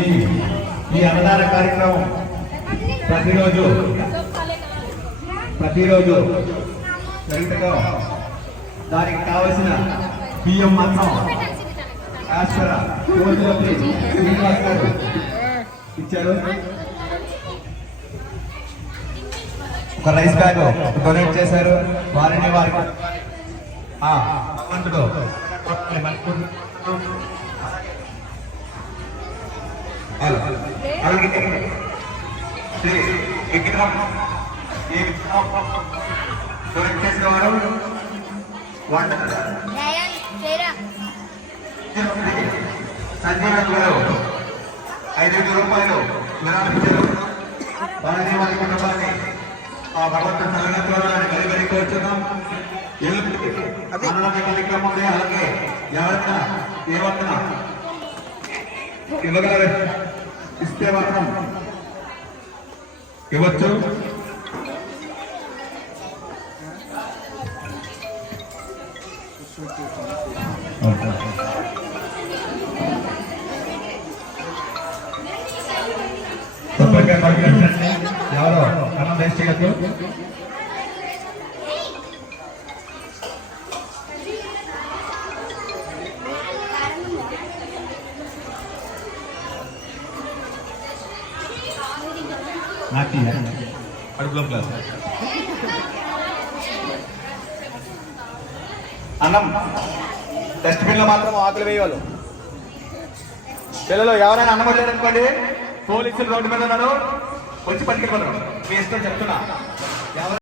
ఈ ఈ అన్నదాన కార్యక్రమం ప్రతిరోజు జరుగుతుందో దానికి కావలసిన బియ్యం మాత్రం శ్రీనివాస్ గారు ఇచ్చారు. ఒక రైస్ బ్యాగ్ డొనేట్ చేశారు. వారిని వారికి భగవంతుడు విగ్రహం డొనేట్ చేసిన వారు సంజీవ గారు 5,000 రూపాయలు విరాళించారు. వారిని వారి కుటుంబాన్ని ఆ భగవంతుడు తలనెత్తాలని గడిగడి కోరుతున్నాం. అన్నదాన కార్యక్రమంలో అలాగే ఎవరైనా ఏమన్నా ఇవ్వగల ఇస్తే మాత్రం ఇవ్వచ్చు. ఎవరో అన్నం వేస్ట్ చేయొద్దు. అన్నం డస్ట్బిన్ లో మాత్రం ఆకులు వేయాలి. పిల్లలు ఎవరైనా అన్నం వదిలేదనుకోండి, పోలీసులు రోడ్డు మీద ఉన్నారు, వచ్చి పట్టుకెళ్ళిపోతారు. మీ ఇష్టం చెప్తున్నా.